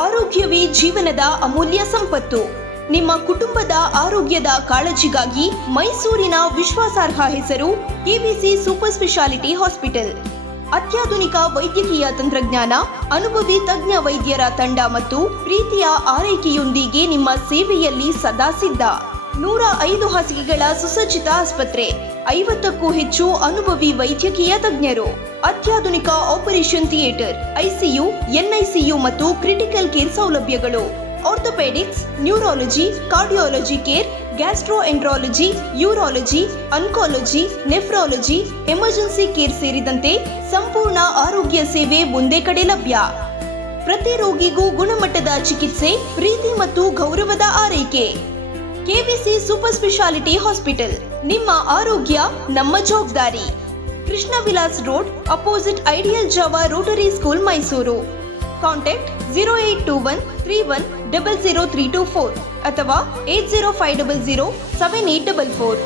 ಆರೋಗ್ಯವೇ ಜೀವನದ ಅಮೂಲ್ಯ ಸಂಪತ್ತು. ನಿಮ್ಮ ಕುಟುಂಬದ ಆರೋಗ್ಯದ ಕಾಳಜಿಗಾಗಿ ಮೈಸೂರಿನ ವಿಶ್ವಾಸಾರ್ಹ ಹೆಸರು ಕೆವಿಸಿ ಸೂಪರ್ ಸ್ಪೆಷಾಲಿಟಿ ಹಾಸ್ಪಿಟಲ್. ಅತ್ಯಾಧುನಿಕ ವೈದ್ಯಕೀಯ ತಂತ್ರಜ್ಞಾನ, ಅನುಭವಿ ತಜ್ಞ ವೈದ್ಯರ ತಂಡ ಮತ್ತು ಪ್ರೀತಿಯ ಆರೈಕೆಯೊಂದಿಗೆ ನಿಮ್ಮ ಸೇವೆಯಲ್ಲಿ ಸದಾ ಸಿದ್ಧ. 105 ಹಾಸಿಗೆಗಳ ಸುಸಜ್ಜಿತ ಆಸ್ಪತ್ರೆ, 50ಕ್ಕೂ ಹೆಚ್ಚು ಅನುಭವಿ ವೈದ್ಯಕೀಯ ತಜ್ಞರು, ಅತ್ಯಾಧುನಿಕ ಆಪರೇಷನ್ ಥಿಯೇಟರ್, ಐಸಿಯು, ಎನ್ಐಸಿಯು ಮತ್ತು ಕ್ರಿಟಿಕಲ್ ಕೇರ್ ಸೌಲಭ್ಯಗಳು, orthopaedics, neurology, cardiology care, gastroenterology, urology, oncology, nephrology, emergency care ಸೇರಿದಂತೆ ಸಂಪೂರ್ಣ ಆರೋಗ್ಯ ಸೇವೆ ಒಂದೇ ಕಡೆ ಲಭ್ಯ. ಪ್ರತಿ ರೋಗಿಗೂ ಗುಣಮಟ್ಟದ ಚಿಕಿತ್ಸೆ, ಪ್ರೀತಿ ಮತ್ತು ಗೌರವದ ಆರೈಕೆ. KVC super speciality hospital. ನಿಮ್ಮ ಆರೋಗ್ಯ ನಮ್ಮ ಜವಾಬ್ದಾರಿ. Krishna Vilas road, opposite ideal ಜಾವ ರೋಟರಿ ಸ್ಕೂಲ್, ಮೈಸೂರು. ಕಾಂಟ್ಯಾಕ್ಟ್ 082131000324 ಅಥವಾ 805007844.